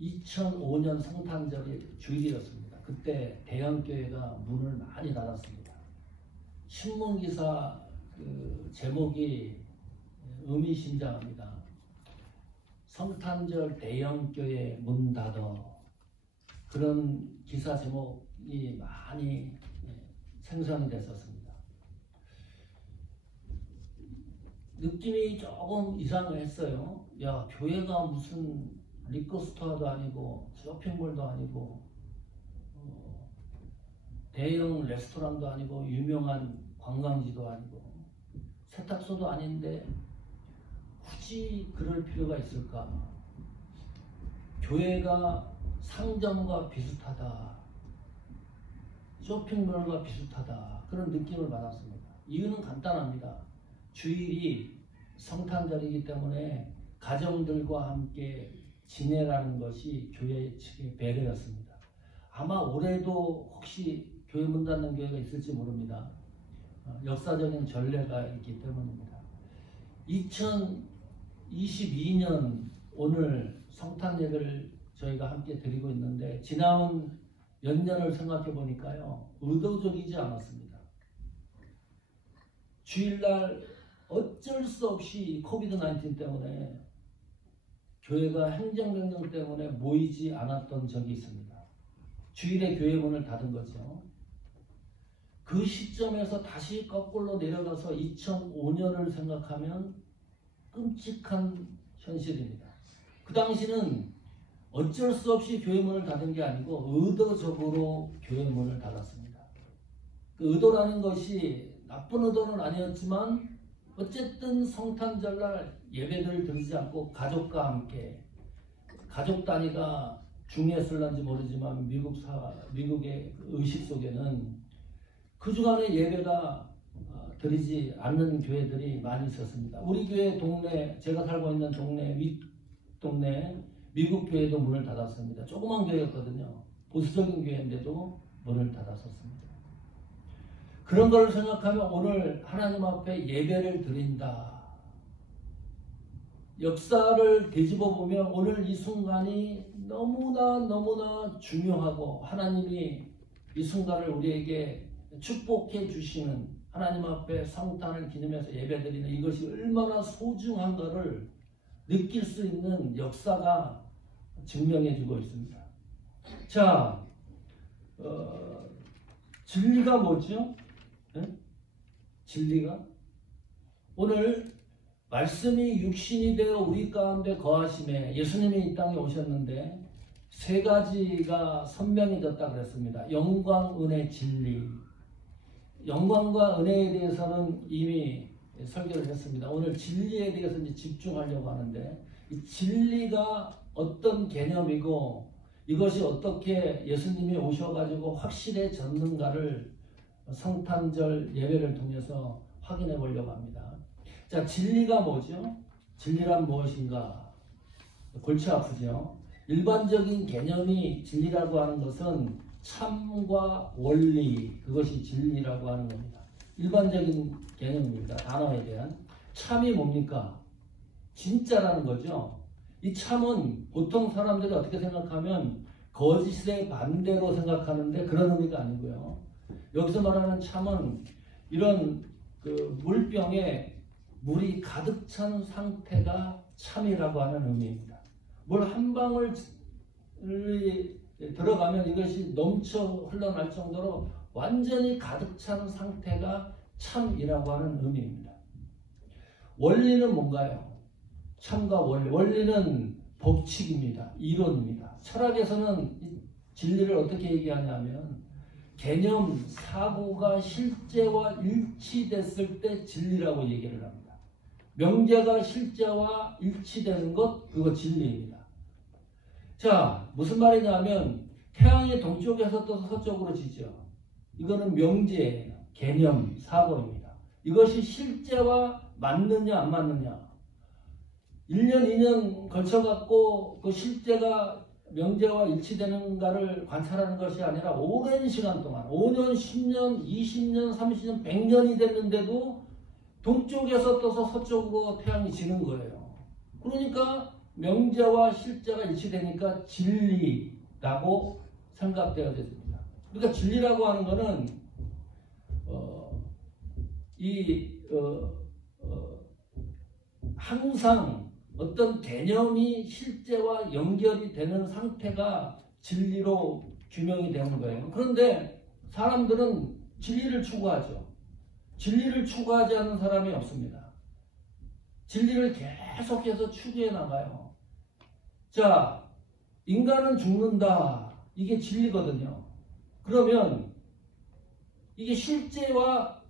2005년 성탄절이 주일이었습니다. 그때 대형교회가 문을 많이 닫았습니다. 신문기사 그 제목이 의미심장합니다. 성탄절 대형교회 문 닫어. 그런 기사 제목이 많이 생성이 됐었습니다. 느낌이 조금 이상했어요. 야, 교회가 무슨 리커스토어도 아니고 쇼핑몰도 아니고 대형 레스토랑도 아니고 유명한 관광지도 아니고 세탁소도 아닌데 굳이 그럴 필요가 있을까? 교회가 상점과 비슷하다, 쇼핑몰과 비슷하다, 그런 느낌을 받았습니다. 이유는 간단합니다. 주일이 성탄절이기 때문에 가정들과 함께 지내라는 것이 교회 측의 배려였습니다. 아마 올해도 혹시 교회 문 닫는 교회가 있을지 모릅니다. 역사적인 전례가 있기 때문입니다. 2022년 오늘 성탄 예배를 저희가 함께 드리고 있는데 지나온 몇 년을 생각해 보니까요, 의도적이지 않았습니다. 주일날 어쩔 수 없이 코비드 19 때문에 교회가 행정명령 때문에 모이지 않았던 적이 있습니다. 주일에 교회 문을 닫은 거죠. 그 시점에서 다시 거꾸로 내려가서 2005년을 생각하면 끔찍한 현실입니다. 그 당시는 어쩔 수 없이 교회 문을 닫은 게 아니고 의도적으로 교회 문을 닫았습니다. 그 의도라는 것이 나쁜 의도는 아니었지만 어쨌든 성탄절날 예배를 드리지 않고 가족과 함께, 가족 단위가 중요했을런지 모르지만 미국의 의식 속에는 그 주간에 예배가 드리지 않는 교회들이 많이 있었습니다. 우리 교회 동네, 제가 살고 있는 동네, 윗동네 미국 교회도 문을 닫았습니다. 조그만 교회였거든요. 보수적인 교회인데도 문을 닫았었습니다. 그런 걸 생각하면 오늘 하나님 앞에 예배를 드린다. 역사를 되짚어 보면 오늘 이 순간이 너무나 중요하고 하나님이 이 순간을 우리에게 축복해 주시는, 하나님 앞에 성탄을 기념해서 예배드리는 이것이 얼마나 소중한가를 느낄 수 있는 역사가 증명해 주고 있습니다. 자, 진리가 뭐죠? 네? 진리가? 오늘 말씀이 육신이 되어 우리 가운데 거하심에 예수님이 이 땅에 오셨는데 세 가지가 선명해졌다 그랬습니다. 영광, 은혜, 진리. 영광과 은혜에 대해서는 이미 설교를 했습니다. 오늘 진리에 대해서 이제 집중하려고 하는데, 이 진리가 어떤 개념이고 이것이 어떻게 예수님이 오셔가지고 확실해졌는가를 성탄절 예배를 통해서 확인해 보려고 합니다. 자, 진리가 뭐죠? 진리란 무엇인가? 골치 아프죠? 일반적인 개념이 진리라고 하는 것은 참과 원리, 그것이 진리라고 하는 겁니다. 일반적인 개념입니다. 단어에 대한. 참이 뭡니까? 진짜라는 거죠. 이 참은 보통 사람들이 어떻게 생각하면 거짓의 반대로 생각하는데 그런 의미가 아니고요. 여기서 말하는 참은 이런 그 물병에 물이 가득 찬 상태가 참이라고 하는 의미입니다. 물 한 방울 들어가면 이것이 넘쳐 흘러날 정도로 완전히 가득 찬 상태가 참이라고 하는 의미입니다. 원리는 뭔가요? 참과 원리. 원리는 법칙입니다. 이론입니다. 철학에서는 진리를 어떻게 얘기하냐면 개념, 사고가 실제와 일치됐을 때 진리라고 얘기를 합니다. 명제가 실제와 일치되는 것, 그거 진리입니다. 자, 무슨 말이냐면 태양이 동쪽에서 떠서 서쪽으로 지죠. 이거는 명제예요. 개념, 사고입니다. 이것이 실제와 맞느냐 안 맞느냐, 1년 2년 걸쳐갖고 그 실제가 명제와 일치되는가를 관찰하는 것이 아니라 오랜 시간 동안 5년, 10년, 20년, 30년, 100년이 됐는데도 동쪽에서 떠서 서쪽으로 태양이 지는 거예요. 그러니까 명제와 실제가 일치되니까 진리라고 생각되어집니다. 그러니까 진리라고 하는 것은 항상 어떤 개념이 실제와 연결이 되는 상태가 진리로 규명이 되는 거예요. 그런데 사람들은 진리를 추구하죠. 진리를 추구하지 않는 사람이 없습니다. 진리를 계속해서 추구해 나가요. 자, 인간은 죽는다. 이게 진리거든요. 그러면 이게 실제와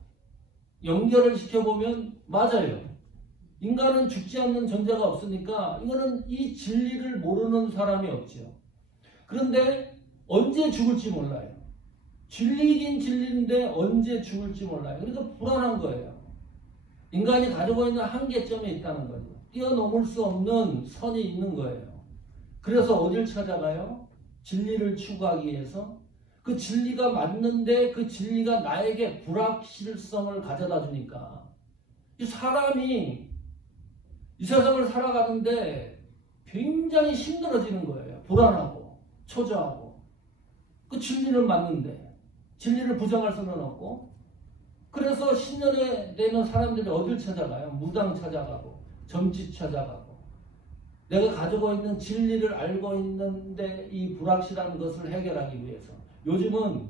연결을 시켜보면 맞아요. 인간은 죽지 않는 존재가 없으니까 이거는 이 진리를 모르는 사람이 없죠. 그런데 언제 죽을지 몰라요. 진리이긴 진리인데 언제 죽을지 몰라요. 그래서 불안한 거예요. 인간이 가지고 있는 한계점이 있다는 거죠. 뛰어넘을 수 없는 선이 있는 거예요. 그래서 어딜 찾아가요? 진리를 추구하기 위해서. 그 진리가 맞는데 그 진리가 나에게 불확실성을 가져다 주니까 이 사람이 이 세상을 살아가는데 굉장히 힘들어지는 거예요. 불안하고 초조하고. 그 진리는 맞는데 진리를 부정할 수는 없고. 그래서 신년에 되는 사람들이 어딜 찾아가요? 무당 찾아가고 점집 찾아가고. 내가 가지고 있는 진리를 알고 있는데 이 불확실한 것을 해결하기 위해서. 요즘은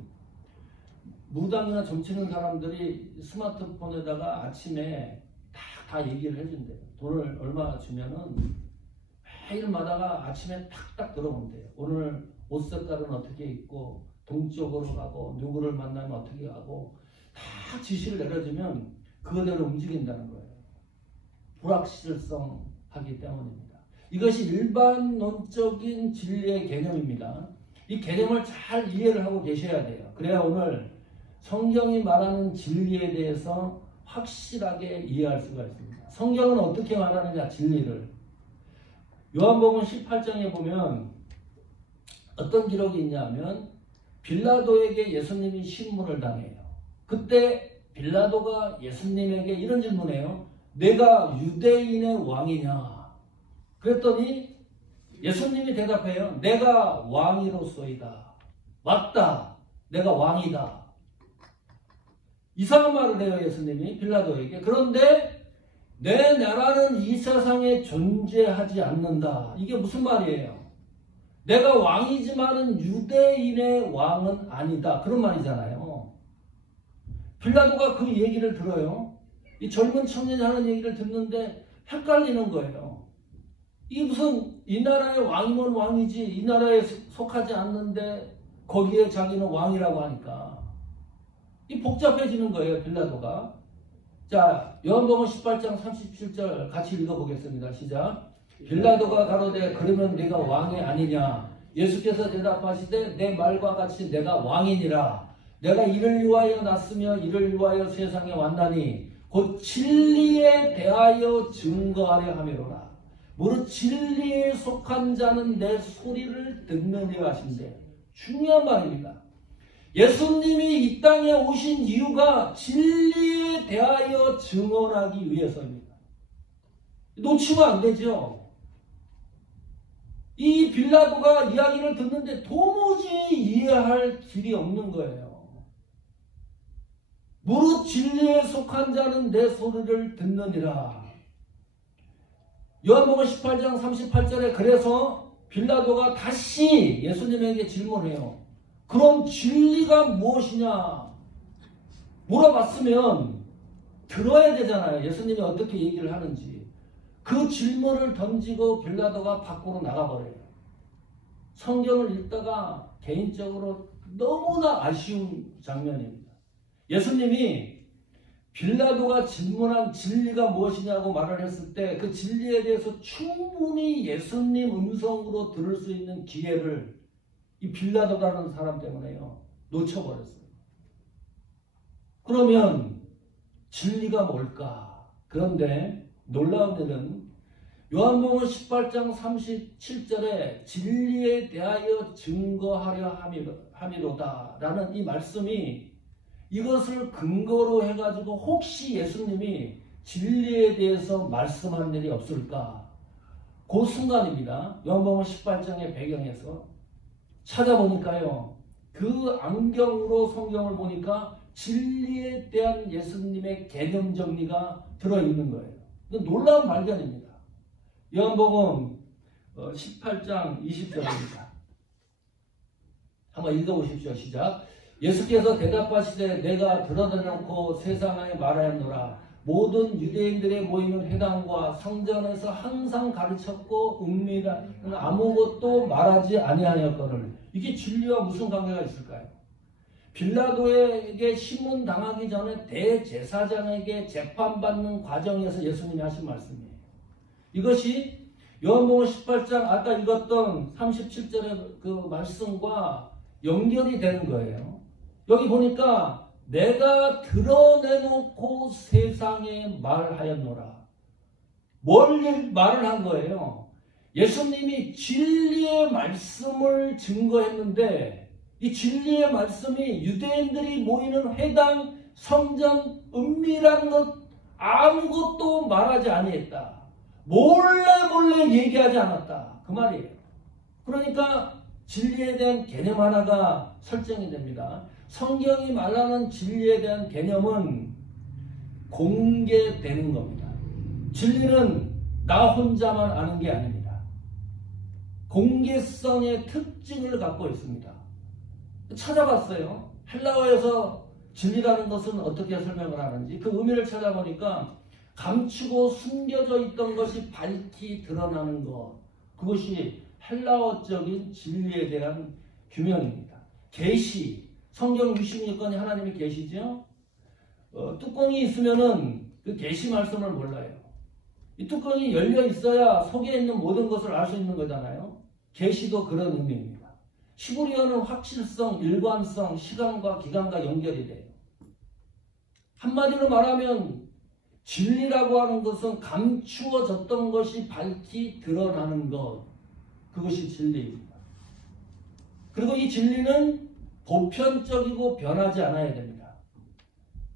무당이나 점치는 사람들이 스마트폰에다가 아침에 다 얘기를 해준대요. 돈을 얼마 주면은 매일마다가 아침에 탁탁 들어온대요. 오늘 옷 색깔은 어떻게 입고 동쪽으로 가고 누구를 만나면 어떻게 가고 다 지시를 내려주면 그거대로 움직인다는 거예요. 불확실성하기 때문입니다. 이것이 일반론적인 진리의 개념입니다. 이 개념을 잘 이해를 하고 계셔야 돼요. 그래야 오늘 성경이 말하는 진리에 대해서 확실하게 이해할 수가 있습니다. 성경은 어떻게 말하느냐, 진리를. 요한복음 18장에 보면 어떤 기록이 있냐면 빌라도에게 예수님이 신문을 당해요. 그때 빌라도가 예수님에게 이런 질문해요. 내가 유대인의 왕이냐? 그랬더니 예수님이 대답해요. 내가 왕이로소이다. 맞다. 내가 왕이다. 이상한 말을 해요, 예수님이 빌라도에게. 그런데 내 나라는 이 세상에 존재하지 않는다. 이게 무슨 말이에요? 내가 왕이지만은 유대인의 왕은 아니다. 그런 말이잖아요. 빌라도가 그 얘기를 들어요. 이 젊은 청년이 하는 얘기를 듣는데 헷갈리는 거예요. 이 무슨 이 나라의 왕이면 왕이지 이 나라에 속하지 않는데 거기에 자기는 왕이라고 하니까 이 복잡해지는 거예요, 빌라도가. 자, 요한복음 18장 37절 같이 읽어보겠습니다. 시작. 빌라도가 가로되 그러면 네가 왕이 아니냐? 예수께서 대답하시되 내 말과 같이 내가 왕이니라. 내가 이를 위하여 났으며 이를 위하여 세상에 왔나니 곧 진리에 대하여 증거하려 함이로라. 무릇 진리에 속한 자는 내 소리를 듣느니라 하신대. 중요한 말입니다. 예수님이 이 땅에 오신 이유가 진리에 대하여 증언하기 위해서입니다. 놓치면 안 되죠. 이 빌라도가 이야기를 듣는데 도무지 이해할 길이 없는 거예요. 무릇 진리에 속한 자는 내 소리를 듣느니라. 요한복음 18장 38절에 그래서 빌라도가 다시 예수님에게 질문해요. 그럼 진리가 무엇이냐? 물어봤으면 들어야 되잖아요. 예수님이 어떻게 얘기를 하는지. 그 질문을 던지고 빌라도가 밖으로 나가버려요. 성경을 읽다가 개인적으로 너무나 아쉬운 장면입니다. 예수님이 빌라도가 질문한 진리가 무엇이냐고 말을 했을 때 그 진리에 대해서 충분히 예수님 음성으로 들을 수 있는 기회를 이 빌라도라는 사람 때문에요 놓쳐버렸어요. 그러면 진리가 뭘까? 그런데 놀라운 일은 요한복음 18장 37절에 진리에 대하여 증거하려 함이로다 라는 이 말씀이 이것을 근거로 해가지고 혹시 예수님이 진리에 대해서 말씀한 일이 없을까 그 순간입니다. 요한복음 18장의 배경에서 찾아보니까요. 그 안경으로 성경을 보니까 진리에 대한 예수님의 개념 정리가 들어있는 거예요. 놀라운 발견입니다. 요한복음 18장 20절입니다. 한번 읽어보십시오. 시작. 예수께서 대답하시되 내가 드러내놓고 세상에 말하였노라. 모든 유대인들의 모이는 회당과 성전에서 항상 가르쳤고 은밀한 아무것도 말하지 아니하였거늘. 이게 진리와 무슨 관계가 있을까요? 빌라도에게 신문당하기 전에 대제사장에게 재판받는 과정에서 예수님이 하신 말씀이에요. 이것이 요한복음 18장 아까 읽었던 37절의 그 말씀과 연결이 되는 거예요. 여기 보니까 내가 드러내놓고 세상에 말하였노라. 뭘 말을 한 거예요? 예수님이 진리의 말씀을 증거했는데 이 진리의 말씀이 유대인들이 모이는 회당, 성전, 은밀한 것 아무것도 말하지 아니했다. 몰래 얘기하지 않았다. 그 말이에요. 그러니까 진리에 대한 개념 하나가 설정이 됩니다. 성경이 말하는 진리에 대한 개념은 공개되는 겁니다. 진리는 나 혼자만 아는 게 아닙니다. 공개성의 특징을 갖고 있습니다. 찾아봤어요. 헬라어에서 진리라는 것은 어떻게 설명을 하는지 그 의미를 찾아보니까 감추고 숨겨져 있던 것이 밝히 드러나는 것, 그것이 헬라어적인 진리에 대한 규명입니다. 계시, 성경 66권이 하나님의 계시죠. 뚜껑이 있으면은 그 계시 말씀을 몰라요. 이 뚜껑이 열려 있어야 속에 있는 모든 것을 알 수 있는 거잖아요. 계시도 그런 의미입니다. 히브리어는 확실성, 일관성, 시간과 기간과 연결이 돼요. 한마디로 말하면 진리라고 하는 것은 감추어졌던 것이 밝히 드러나는 것, 그것이 진리입니다. 그리고 이 진리는 보편적이고 변하지 않아야 됩니다.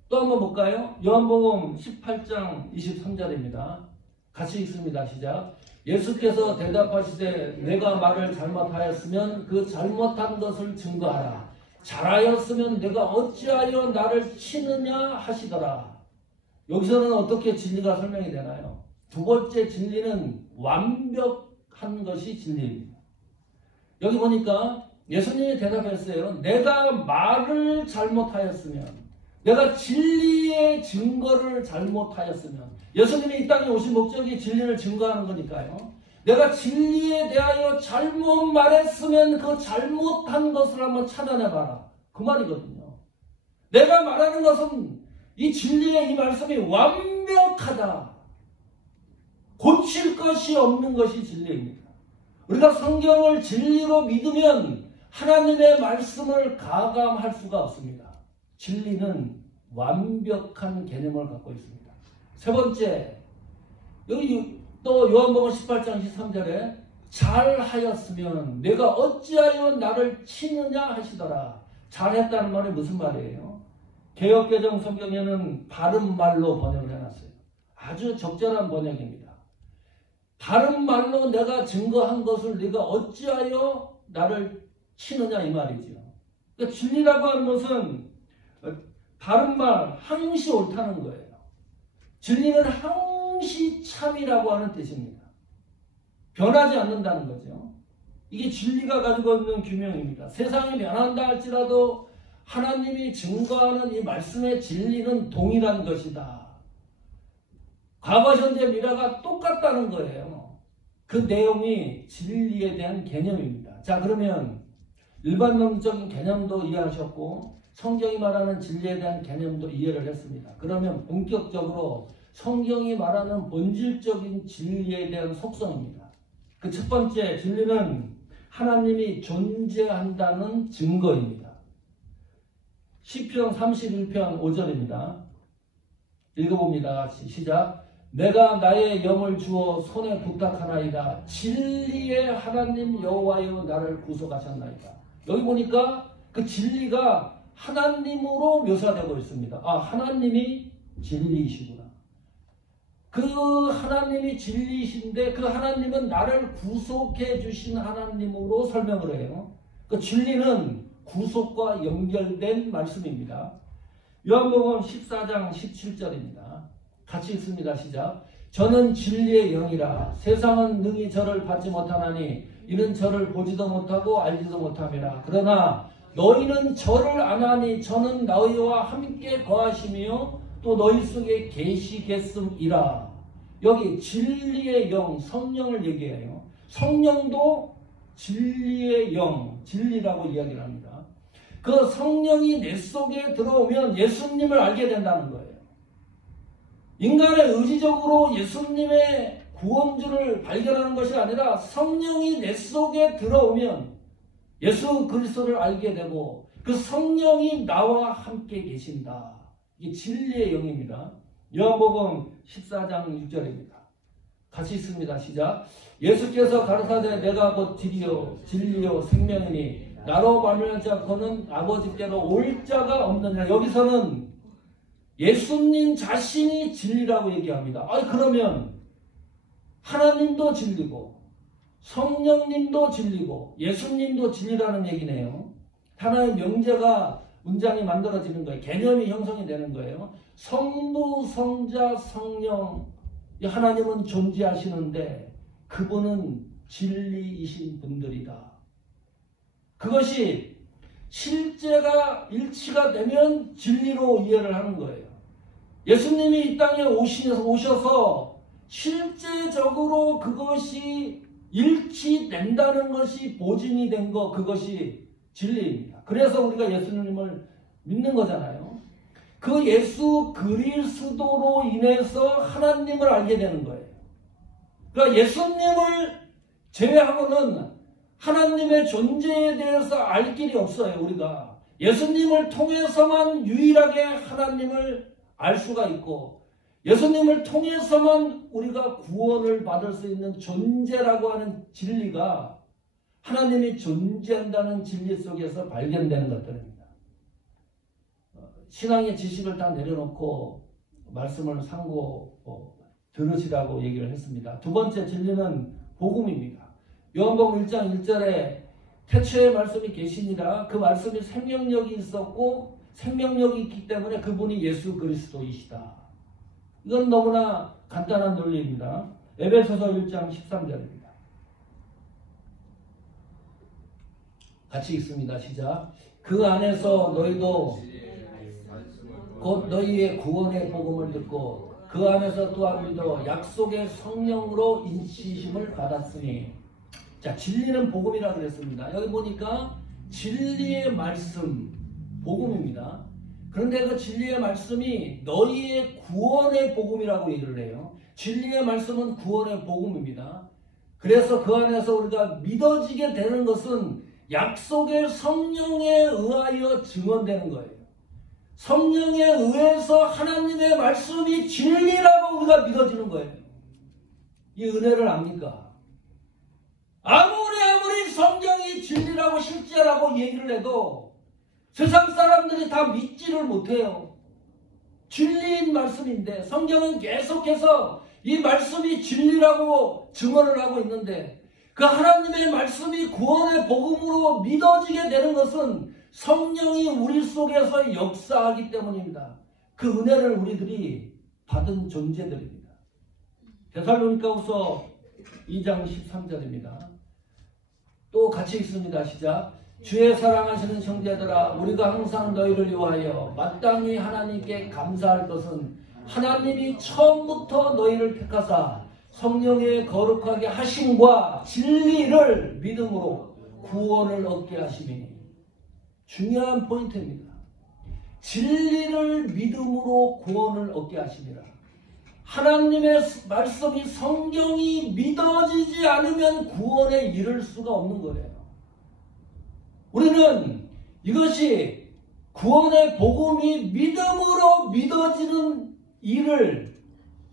또 한번 볼까요? 요한복음 18장 23절입니다. 같이 읽습니다. 시작. 예수께서 대답하시되 내가 말을 잘못하였으면 그 잘못한 것을 증거하라. 잘하였으면 내가 어찌하여 나를 치느냐 하시더라. 여기서는 어떻게 진리가 설명이 되나요? 두 번째 진리는 완벽한 것이 진리입니다. 여기 보니까 예수님이 대답했어요. 내가 말을 잘못하였으면, 내가 진리의 증거를 잘못하였으면, 예수님이 이 땅에 오신 목적이 진리를 증거하는 거니까요. 내가 진리에 대하여 잘못 말했으면 그 잘못한 것을 한번 찾아내봐라. 그 말이거든요. 내가 말하는 것은 이 진리의 이 말씀이 완벽하다. 고칠 것이 없는 것이 진리입니다. 우리가 성경을 진리로 믿으면 하나님의 말씀을 가감할 수가 없습니다. 진리는 완벽한 개념을 갖고 있습니다. 세 번째, 여기 또 요한복음 18장 13절에 잘하였으면 내가 어찌하여 나를 치느냐 하시더라. 잘했다는 말이 무슨 말이에요? 개역개정 성경에는 바른 말로 번역을 해놨어요. 아주 적절한 번역입니다. 바른 말로 내가 증거한 것을 네가 어찌하여 나를 치느냐 이 말이죠. 그러니까 진리라고 하는 것은 바른 말, 항시 옳다는 거예요. 진리는 항시 참이라고 하는 뜻입니다. 변하지 않는다는 거죠. 이게 진리가 가지고 있는 규명입니다. 세상이 변한다 할지라도 하나님이 증거하는 이 말씀의 진리는 동일한 것이다. 과거, 현재, 미래가 똑같다는 거예요. 그 내용이 진리에 대한 개념입니다. 자, 그러면 일반론적인 개념도 이해하셨고 성경이 말하는 진리에 대한 개념도 이해를 했습니다. 그러면 본격적으로 성경이 말하는 본질적인 진리에 대한 속성입니다. 그 첫 번째 진리는 하나님이 존재한다는 증거입니다. 시편 31편 5절입니다. 읽어봅니다. 같이 시작. 내가 나의 영을 주어 손에 부탁하나이다. 진리의 하나님 여호와여 나를 구속하셨나이다. 여기 보니까 그 진리가 하나님으로 묘사되고 있습니다. 아, 하나님이 진리이시구나. 그 하나님이 진리이신데 그 하나님은 나를 구속해 주신 하나님으로 설명을 해요. 그 진리는 구속과 연결된 말씀입니다. 요한복음 14장 17절입니다. 같이 읽습니다. 시작. 저는 진리의 영이라 세상은 능히 저를 받지 못하나니 이는 저를 보지도 못하고 알지도 못함이라. 그러나 너희는 저를 아나니 저는 너희와 함께 거하시며 또 너희 속에 계시겠음이라. 여기 진리의 영, 성령을 얘기해요. 성령도 진리의 영, 진리라고 이야기를 합니다. 그 성령이 내 속에 들어오면 예수님을 알게 된다는 거예요. 인간의 의지적으로 예수님의 구원주를 발견하는 것이 아니라 성령이 내 속에 들어오면 예수 그리스도를 알게 되고 그 성령이 나와 함께 계신다. 이게 진리의 영입니다. 요한복음 14장 6절입니다. 같이 읽습니다. 시작. 예수께서 가르사대 내가 곧 길이요 진리요 생명이니 나로 말미암은 자 그는 아버지께로 올 자가 없느냐. 여기서는 예수님 자신이 진리라고 얘기합니다. 그러면 하나님도 진리고 성령님도 진리고 예수님도 진리라는 얘기네요. 하나의 명제가 문장이 만들어지는 거예요. 개념이 형성이 되는 거예요. 성부, 성자, 성령, 하나님은 존재하시는데 그분은 진리이신 분들이다. 그것이 실제가 일치가 되면 진리로 이해를 하는 거예요. 예수님이 이 땅에 오셔서 실제적으로 그것이 일치된다는 것이 보증이 된 것, 그것이 진리입니다. 그래서 우리가 예수님을 믿는 거잖아요. 그 예수 그리스도로 인해서 하나님을 알게 되는 거예요. 그러니까 예수님을 제외하고는 하나님의 존재에 대해서 알 길이 없어요. 우리가 예수님을 통해서만 유일하게 하나님을 알 수가 있고 예수님을 통해서만 우리가 구원을 받을 수 있는 존재라고 하는 진리가 하나님이 존재한다는 진리 속에서 발견되는 것들입니다. 신앙의 지식을 다 내려놓고 말씀을 상고 들으시라고 얘기를 했습니다. 두 번째 진리는 복음입니다. 요한복음 1장 1절에 태초에 말씀이 계시니라. 그 말씀이 생명력이 있었고 생명력이 있기 때문에 그분이 예수 그리스도이시다. 이건 너무나 간단한 논리입니다. 에베소서 1장 13절입니다. 같이 읽습니다. 시작. 그 안에서 너희도 곧 너희의 구원의 복음을 듣고 그 안에서 또한 믿어 약속의 성령으로 인치심을 받았으니. 자, 진리는 복음이라 그랬습니다. 여기 보니까 진리의 말씀, 복음입니다. 그런데 그 진리의 말씀이 너희의 구원의 복음이라고 얘기를 해요. 진리의 말씀은 구원의 복음입니다. 그래서 그 안에서 우리가 믿어지게 되는 것은 약속의 성령에 의하여 증언되는 거예요. 성령에 의해서 하나님의 말씀이 진리라고 우리가 믿어지는 거예요. 이 은혜를 압니까? 아무리 성경이 진리라고 실제라고 얘기를 해도 세상 사람들이 다 믿지를 못해요. 진리인 말씀인데 성경은 계속해서 이 말씀이 진리라고 증언을 하고 있는데 그 하나님의 말씀이 구원의 복음으로 믿어지게 되는 것은 성령이 우리 속에서 역사하기 때문입니다. 그 은혜를 우리들이 받은 존재들입니다. 데살로니가후서 2장 13절입니다. 또 같이 읽습니다. 시작. 주의 사랑하시는 형제들아 우리가 항상 너희를 위하여 마땅히 하나님께 감사할 것은 하나님이 처음부터 너희를 택하사 성령의 거룩하게 하심과 진리를 믿음으로 구원을 얻게 하심이니. 중요한 포인트입니다. 진리를 믿음으로 구원을 얻게 하심이라. 하나님의 말씀이 성경이 믿어지지 않으면 구원에 이를 수가 없는 거예요. 우리는 이것이 구원의 복음이 믿음으로 믿어지는 일을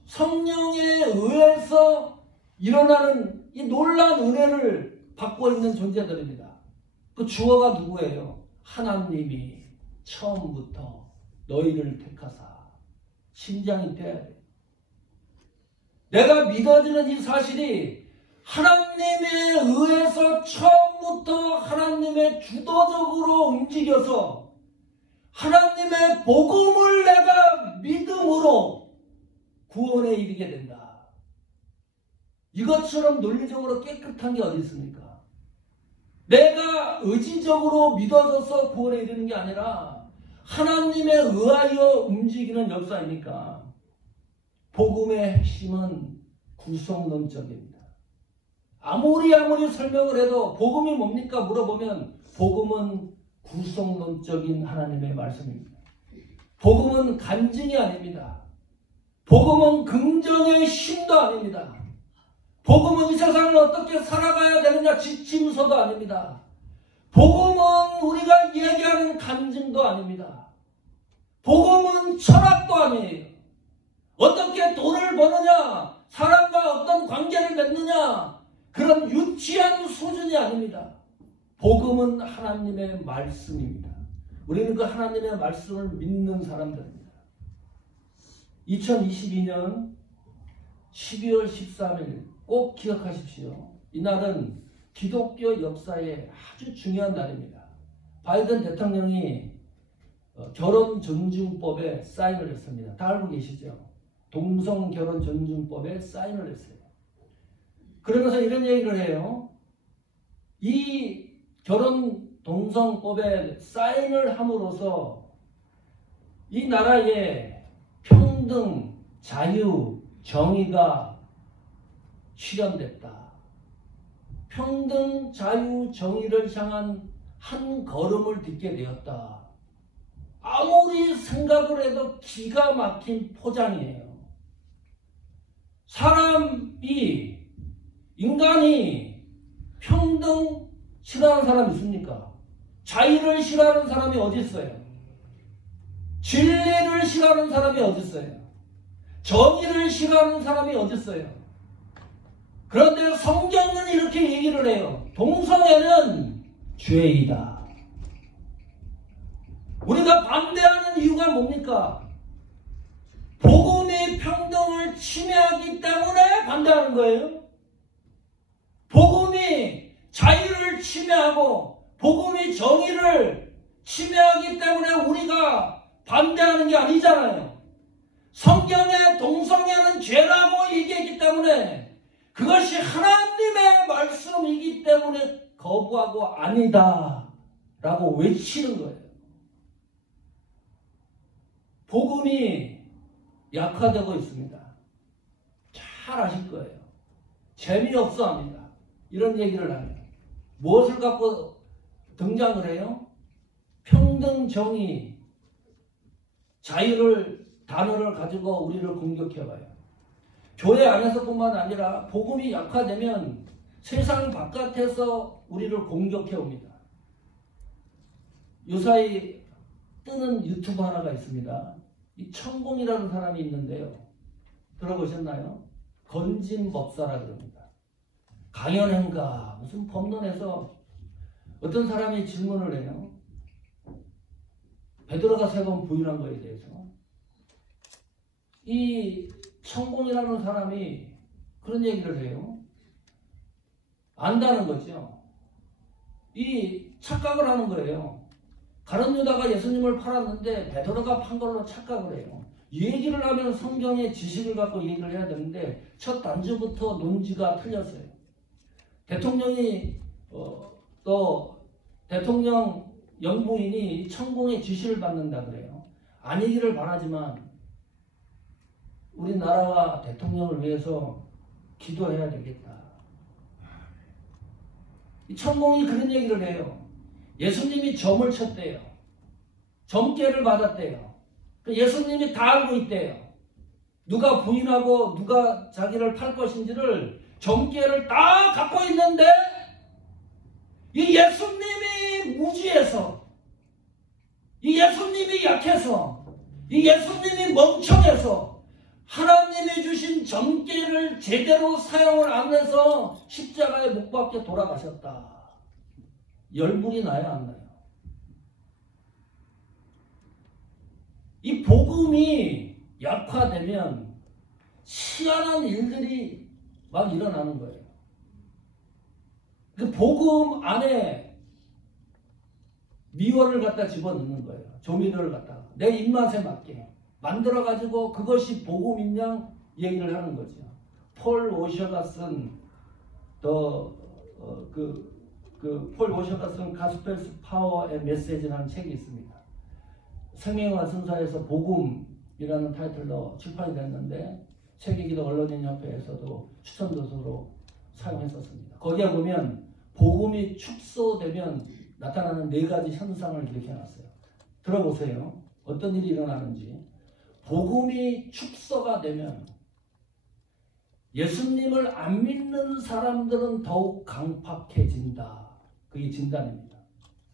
성령에 의해서 일어나는 이 놀라운 은혜를 받고 있는 존재들입니다. 그 주어가 누구예요? 하나님이 처음부터 너희를 택하사. 심장이 돼야 돼요. 내가 믿어지는 이 사실이 하나님에 의해서 처음부터 하나님의 주도적으로 움직여서 하나님의 복음을 내가 믿음으로 구원에 이르게 된다. 이것처럼 논리적으로 깨끗한 게 어디 있습니까? 내가 의지적으로 믿어져서 구원에 이르는 게 아니라 하나님에 의하여 움직이는 역사이니까 복음의 핵심은 구속론적입니다. 아무리 설명을 해도 복음이 뭡니까? 물어보면 복음은 구속론적인 하나님의 말씀입니다. 복음은 간증이 아닙니다. 복음은 긍정의 힘도 아닙니다. 복음은 이 세상을 어떻게 살아가야 되느냐 지침서도 아닙니다. 복음은 우리가 얘기하는 간증도 아닙니다. 복음은 철학도 아니에요. 어떻게 돈을 버느냐, 사람과 어떤 관계를 맺느냐, 그런 유치한 수준이 아닙니다. 복음은 하나님의 말씀입니다. 우리는 그 하나님의 말씀을 믿는 사람들입니다. 2022년 12월 13일 꼭 기억하십시오. 이날은 기독교 역사에 아주 중요한 날입니다. 바이든 대통령이 결혼존중법에 사인을 했습니다. 다 알고 계시죠? 동성결혼존중법에 사인을 했어요. 그러면서 이런 얘기를 해요. 이 결혼동성법에 사인을 함으로써 이 나라에 평등, 자유, 정의가 실현됐다. 평등, 자유, 정의를 향한 한 걸음을 딛게 되었다. 아무리 생각을 해도 기가 막힌 포장이에요. 인간이 평등 싫어하는 사람이 있습니까? 자유를 싫어하는 사람이 어디 있어요? 진리를 싫어하는 사람이 어디 있어요? 정의를 싫어하는 사람이 어디 있어요? 그런데 성경은 이렇게 얘기를 해요. 동성애는 죄이다. 우리가 반대하는 이유가 뭡니까? 복음이 평등을 침해하기 때문에 반대하는 거예요. 복음이 자유를 침해하고 복음이 정의를 침해하기 때문에 우리가 반대하는 게 아니잖아요. 성경에 동성애는 죄라고 얘기했기 때문에 그것이 하나님의 말씀이기 때문에 거부하고 아니다 라고 외치는 거예요. 복음이 약화되고 있습니다. 잘 아실 거예요. 재미없어 합니다. 이런 얘기를 하면 무엇을 갖고 등장을 해요? 평등, 정의, 자유를 단어를 가지고 우리를 공격해봐요. 교회 안에서뿐만 아니라 복음이 약화되면 세상 바깥에서 우리를 공격해옵니다. 요사이 뜨는 유튜브 하나가 있습니다. 이 천공이라는 사람이 있는데요. 들어보셨나요? 건진 법사라 그럽니다. 강연행가 무슨 법론에서 어떤 사람이 질문을 해요. 베드로가 3번 부인한 거에 대해서. 이 천공이라는 사람이 그런 얘기를 해요. 안다는 거죠. 이 착각을 하는 거예요. 가룟 유다가 예수님을 팔았는데 베드로가 판 걸로 착각을 해요. 이 얘기를 하면 성경의 지식을 갖고 얘기를 해야 되는데 첫 단주부터 논지가 틀렸어요. 대통령이 또 대통령 영부인이 천공의 지시를 받는다 그래요. 아니기를 바라지만 우리나라와 대통령을 위해서 기도해야 되겠다. 이 천공이 그런 얘기를 해요. 예수님이 점을 쳤대요. 점괘를 받았대요. 예수님이 다 알고 있대요. 누가 부인하고 누가 자기를 팔 것인지를 점괘를 다 갖고 있는데 이 예수님이 무지해서, 이 예수님이 약해서, 이 예수님이 멍청해서 하나님이 주신 점괘를 제대로 사용을 안 해서 십자가에 못 박혀 돌아가셨다. 열불이 나요, 안 나요? 이 복음이 약화되면 희한한 일들이 막 일어나는 거예요. 그 복음 안에 미원을 갖다 집어넣는 거예요. 조미료를 갖다가 내 입맛에 맞게 만들어가지고 그것이 복음인 양 얘기를 하는 거죠. 폴 워셔가 쓴 폴 워셔가 쓴 가스펠스 파워 앤 메시지라는 책이 있습니다. 생명과 순사에서 복음이라는 타이틀로 출판이 됐는데 세계기도 언론인협회에서도 추천도서로 사용했었습니다. 거기에 보면 복음이 축소되면 나타나는 4가지 현상을 이렇게 해놨어요. 들어보세요. 어떤 일이 일어나는지. 복음이 축소가 되면 예수님을 안 믿는 사람들은 더욱 강팍해진다. 그게 진단입니다.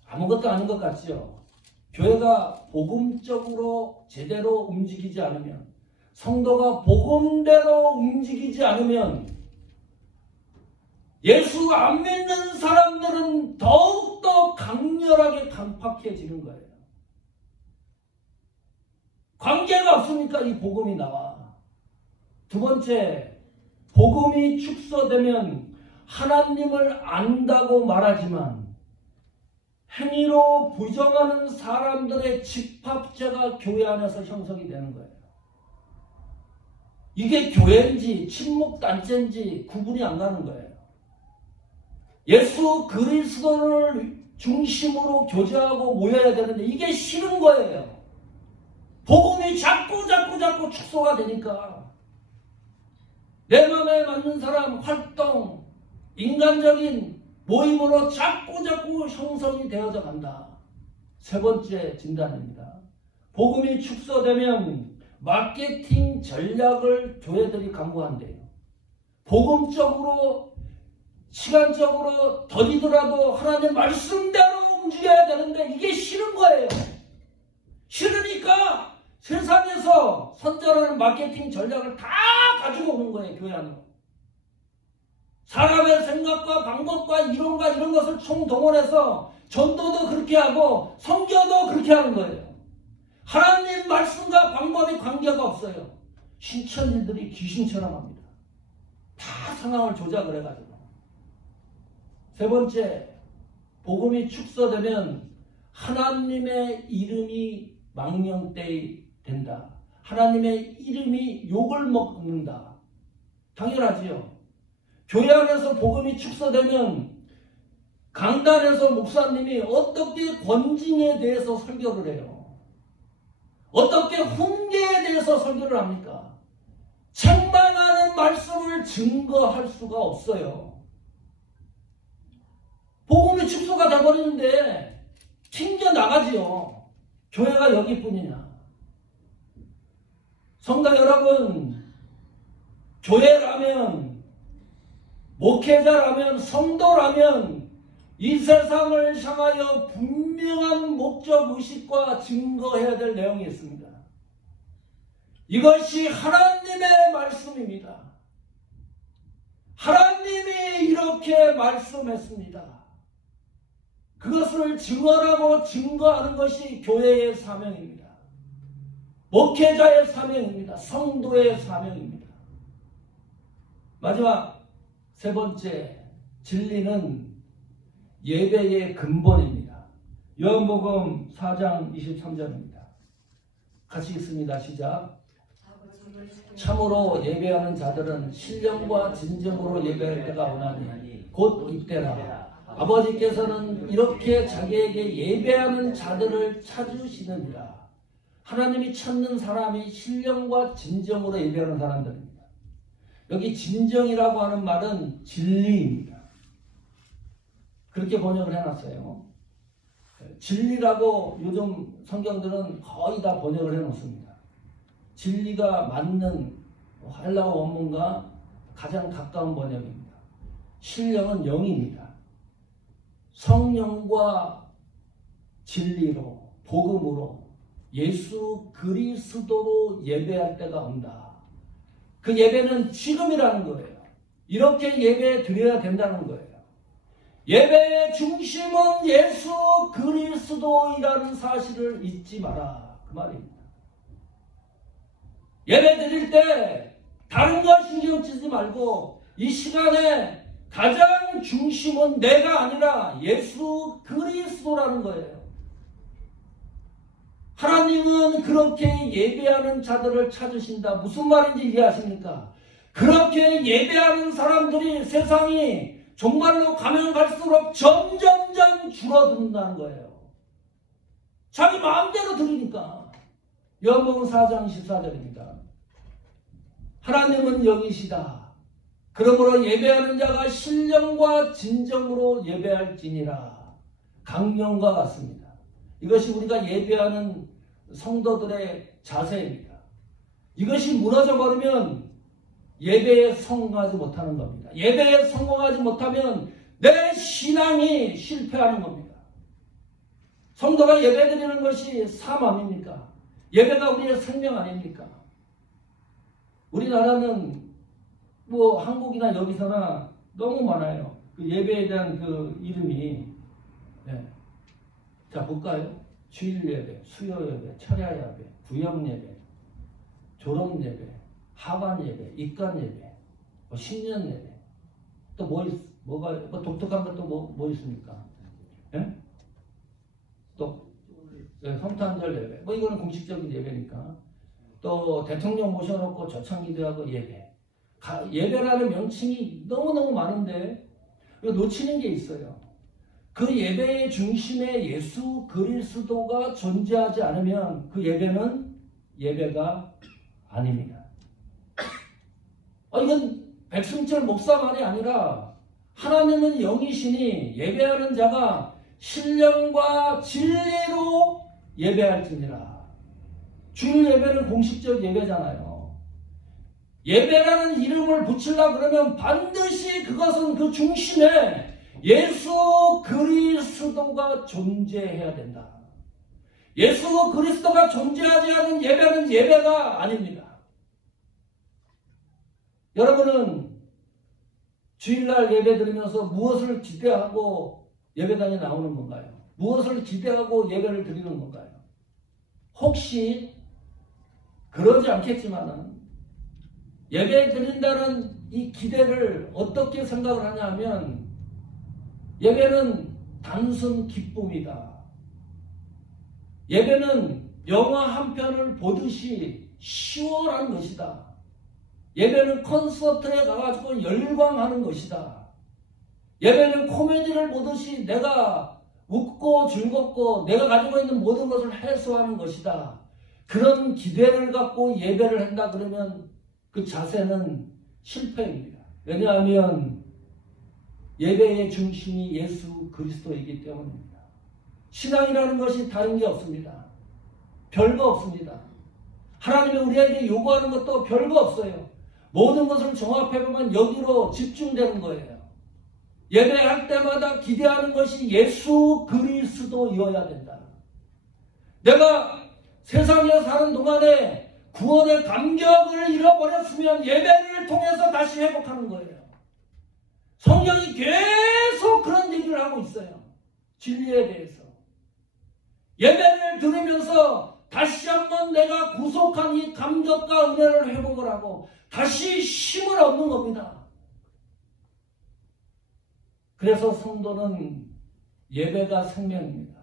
아무것도 아닌 것 같죠? 교회가 복음적으로 제대로 움직이지 않으면, 성도가 복음대로 움직이지 않으면 예수 안 믿는 사람들은 더욱더 강렬하게 강팍해지는 거예요. 관계가 없으니까 이 복음이 나와. 두 번째, 복음이 축소되면 하나님을 안다고 말하지만 행위로 부정하는 사람들의 집합체가 교회 안에서 형성이 되는 거예요. 이게 교회인지 침묵단체인지 구분이 안 가는 거예요. 예수 그리스도를 중심으로 교제하고 모여야 되는데 이게 싫은 거예요. 복음이 자꾸 축소가 되니까 내 마음에 맞는 사람 활동, 인간적인 모임으로 자꾸 형성이 되어져 간다. 세 번째 진단입니다. 복음이 축소되면 마케팅 전략을 교회들이 강구한대요. 복음적으로 시간적으로 더디더라도 하나님 말씀대로 움직여야 되는데 이게 싫은 거예요. 싫으니까 세상에서 선전하는 마케팅 전략을 다 가지고 오는 거예요. 교회 안으로. 사람의 생각과 방법과 이론과 이런 것을 총동원해서 전도도 그렇게 하고 선교도 그렇게 하는 거예요. 하나님 말씀과 방법이 관계가 없어요. 신천지들이 귀신처럼 합니다. 다 상황을 조작을 해가지고. 세 번째, 복음이 축소되면 하나님의 이름이 망령되이 된다. 하나님의 이름이 욕을 먹는다. 당연하지요. 교회 안에서 복음이 축소되면 강단에서 목사님이 어떻게 권징에 대해서 설교를 해요? 어떻게 훈계에 대해서 설교를 합니까? 책망하는 말씀을 증거할 수가 없어요. 복음이 축소가 돼버리는데 튕겨나가지요. 교회가 여기뿐이냐. 성도 여러분, 교회라면, 목회자라면, 성도라면 이 세상을 향하여 분명한 목적의식과 증거해야 될 내용이 있습니다. 이것이 하나님의 말씀입니다. 하나님이 이렇게 말씀했습니다. 그것을 증언하고 증거하는 것이 교회의 사명입니다. 목회자의 사명입니다. 성도의 사명입니다. 마지막 세 번째, 진리는 예배의 근본입니다. 요한복음 4장 23절입니다. 같이 읽습니다. 시작. 참으로 예배하는 자들은 신령과 진정으로 예배할 때가 오나니 곧 이때라. 아버지께서는 이렇게 자기에게 예배하는 자들을 찾으시느니라. 하나님이 찾는 사람이 신령과 진정으로 예배하는 사람들입니다. 여기 진정이라고 하는 말은 진리입니다. 그렇게 번역을 해놨어요. 진리라고 요즘 성경들은 거의 다 번역을 해놓습니다. 진리가 맞는 헬라어 원문과 가장 가까운 번역입니다. 신령은 영입니다. 성령과 진리로, 복음으로 예수 그리스도로 예배할 때가 온다. 그 예배는 지금이라는 거예요. 이렇게 예배 드려야 된다는 거예요. 예배의 중심은 예수 그리스도이라는 사실을 잊지 마라. 그 말입니다. 예배 드릴 때 다른 거 신경 쓰지 말고 이 시간에 가장 중심은 내가 아니라 예수 그리스도라는 거예요. 하나님은 그렇게 예배하는 자들을 찾으신다. 무슨 말인지 이해하십니까? 그렇게 예배하는 사람들이 세상이 정말로 가면 갈수록 점점점 줄어든다는 거예요. 자기 마음대로 드리니까. 요한복음 4장 14절입니다. 하나님은 영이시다. 그러므로 예배하는 자가 신령과 진정으로 예배할지니라. 강령과 같습니다. 이것이 우리가 예배하는 성도들의 자세입니다. 이것이 무너져버리면 예배에 성공하지 못하는 겁니다. 예배에 성공하지 못하면 내 신앙이 실패하는 겁니다. 성도가 예배드리는 것이 삶 아닙니까? 예배가 우리의 생명 아닙니까? 우리나라는 뭐 한국이나 여기서나 너무 많아요. 그 예배에 대한 그 이름이. 네. 자, 볼까요? 주일 예배, 수요 예배, 철야 예배, 구역 예배, 졸업 예배, 하반 예배, 입간 예배, 뭐 신년 예배. 또 뭐가 뭐 독특한 것도 뭐 있습니까? 예? 또 성탄절 예배. 뭐 이거는 공식적인 예배니까. 또 대통령 모셔놓고 조창기도하고 예배. 예배라는 명칭이 너무너무 많은데 놓치는 게 있어요. 그 예배의 중심에 예수 그리스도가 존재하지 않으면 그 예배는 예배가 아닙니다. 이건 백승철 목사 말이 아니라 하나님은 영이시니 예배하는 자가 신령과 진리로 예배할지니라. 주일 예배는 공식적 예배잖아요. 예배라는 이름을 붙이려고 그러면 반드시 그것은 그 중심에 예수 그리스도가 존재해야 된다. 예수 그리스도가 존재하지 않은 예배는 예배가 아닙니다. 여러분은 주일날 예배 드리면서 무엇을 기대하고 예배당에 나오는 건가요? 무엇을 기대하고 예배를 드리는 건가요? 혹시 그러지 않겠지만은 예배 드린다는 이 기대를 어떻게 생각을 하냐 하면 예배는 단순 기쁨이다. 예배는 영화 한 편을 보듯이 시원한 것이다. 예배는 콘서트에 가가지고 열광하는 것이다. 예배는 코미디를 보듯이 내가 웃고 즐겁고 내가 가지고 있는 모든 것을 해소하는 것이다. 그런 기대를 갖고 예배를 한다 그러면 그 자세는 실패입니다. 왜냐하면 예배의 중심이 예수 그리스도이기 때문입니다. 신앙이라는 것이 다른 게 없습니다. 별거 없습니다. 하나님이 우리에게 요구하는 것도 별거 없어요. 모든 것을 종합해보면 여기로 집중되는 거예요. 예배할 때마다 기대하는 것이 예수 그리스도여야 된다. 내가 세상에 사는 동안에 구원의 감격을 잃어버렸으면 예배를 통해서 다시 회복하는 거예요. 성경이 계속 그런 얘기를 하고 있어요. 진리에 대해서. 예배를 들으면서 다시 한번 내가 구속한 이 감격과 은혜를 회복을 하고 다시 힘을 얻는 겁니다. 그래서 성도는 예배가 생명입니다.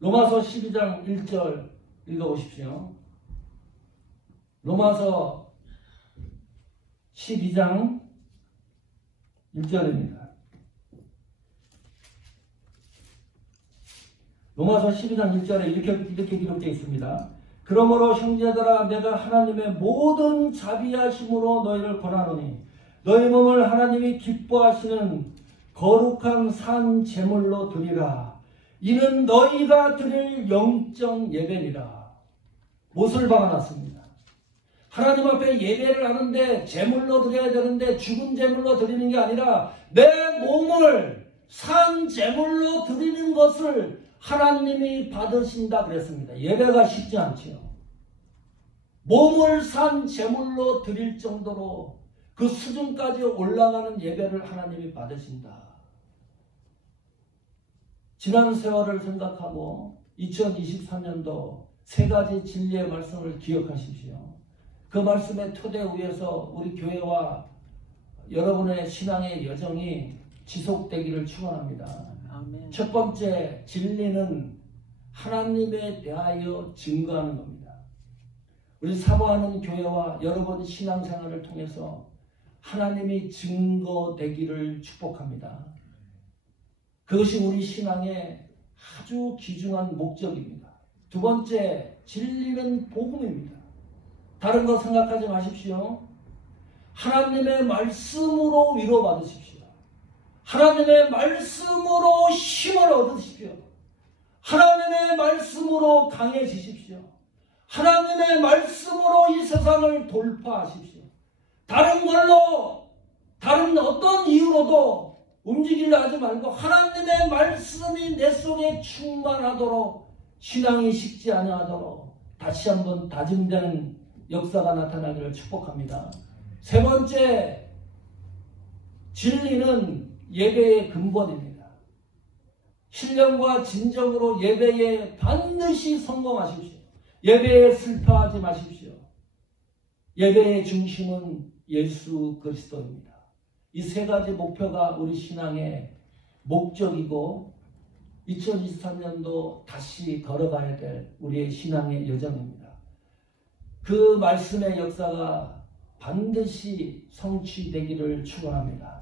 로마서 12장 1절 읽어보십시오. 로마서 12장 1절입니다. 로마서 12장 1절에 이렇게 기록되어 있습니다. 그러므로 형제들아 내가 하나님의 모든 자비하심으로 너희를 권하노니 너희 몸을 하나님이 기뻐하시는 거룩한 산 제물로 드리라. 이는 너희가 드릴 영적 예배니라. 못을 박아놨습니다. 하나님 앞에 예배를 하는데 제물로 드려야 되는데 죽은 제물로 드리는 게 아니라 내 몸을 산 제물로 드리는 것을 하나님이 받으신다 그랬습니다. 예배가 쉽지 않지요. 몸을 산 제물로 드릴 정도로 그 수준까지 올라가는 예배를 하나님이 받으신다. 지난 세월을 생각하고 2023년도 세 가지 진리의 말씀을 기억하십시오. 그 말씀의 토대 위에서 우리 교회와 여러분의 신앙의 여정이 지속되기를 축원합니다. 아멘. 첫 번째, 진리는 하나님에 대하여 증거하는 겁니다. 우리 사모하는 교회와 여러분 신앙생활을 통해서 하나님이 증거되기를 축복합니다. 그것이 우리 신앙의 아주 귀중한 목적입니다. 두 번째, 진리는 복음입니다. 다른 거 생각하지 마십시오. 하나님의 말씀으로 위로받으십시오. 하나님의 말씀으로 힘을 얻으십시오. 하나님의 말씀으로 강해지십시오. 하나님의 말씀으로 이 세상을 돌파하십시오. 다른 걸로, 다른 어떤 이유로도 움직이려 하지 말고 하나님의 말씀이 내 속에 충만하도록, 신앙이 식지 아니하도록 다시 한번 다짐된 역사가 나타나기를 축복합니다. 세 번째, 진리는 예배의 근본입니다. 신령과 진정으로 예배에 반드시 성공하십시오. 예배에 슬퍼하지 마십시오. 예배의 중심은 예수 그리스도입니다. 이 세 가지 목표가 우리 신앙의 목적이고 2023년도 다시 걸어가야 될 우리의 신앙의 여정입니다. 그 말씀의 역사가 반드시 성취되기를 축원합니다.